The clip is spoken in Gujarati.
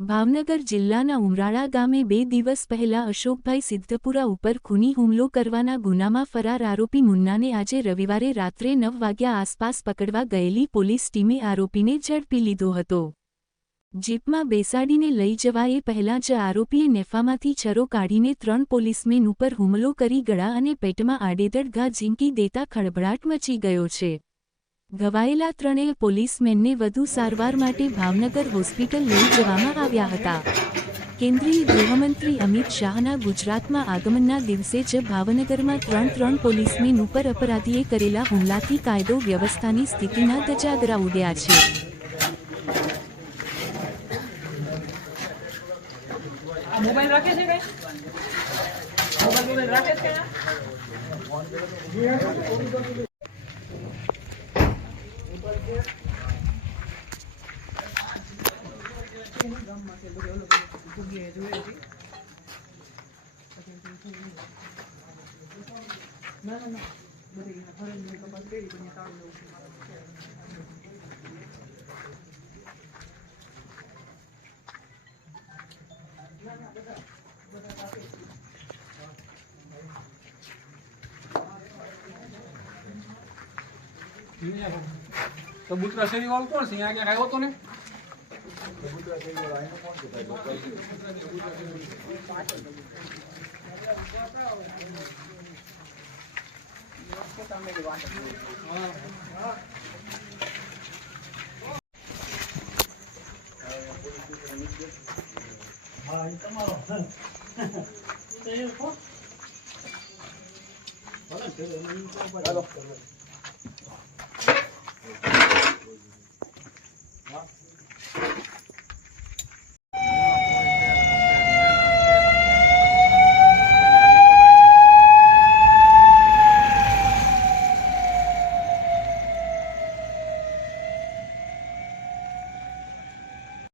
ભાવનગર જિલ્લાના ઉમરાળા ગામે 2 દિવસ પહેલા અશોકભાઈ સિદ્ધપુરા ઉપર ખૂની હુમલો કરવાના ગુનામાં ફરાર આરોપી મુન્નાને આજે રવિવારે રાત્રે 9 વાગ્યા આસપાસ પકડવા ગયેલી પોલીસ ટીમે આરોપીને ઝડપી લીધો હતો। જીપમાં બેસાડીને લઈ જવા એ પહેલાં જ આરોપીએ નેફામાંથી છરો કાઢીને 3 પોલીસમેન ઉપર હુમલો કરી ગળા અને પેટમાં આડેધડ ઘા ઝીંકી દેતા ખળભળાટ મચી ગયો છે। ઘવાયેલા ત્રણેય પોલીસમેનને વધુ સારવાર માટે ભાવનગર હોસ્પિટલ લઈ જવામાં આવ્યા હતા। કેન્દ્રીય ગૃહમંત્રી અમિત શાહના ગુજરાતમાં આગમનના દિવસે જ ભાવનગરમાં 3 પોલીસમેન ઉપર અપરાધીએ કરેલા હુમલાથી કાયદો વ્યવસ્થાની સ્થિતિના ધજાગરા ઉડ્યા છે। मोबाइल रखे थे कहीं मोबाइल रखे थे ना बड़ी फरे में कपास पेरी बनी ताड़ में तो बुतरा शेरी वाल कौन से यहाँ क्या खाया तो ने बुतरा शेरी वाला है कौन से हाँ ये तुम्हारा तो ये को हेलो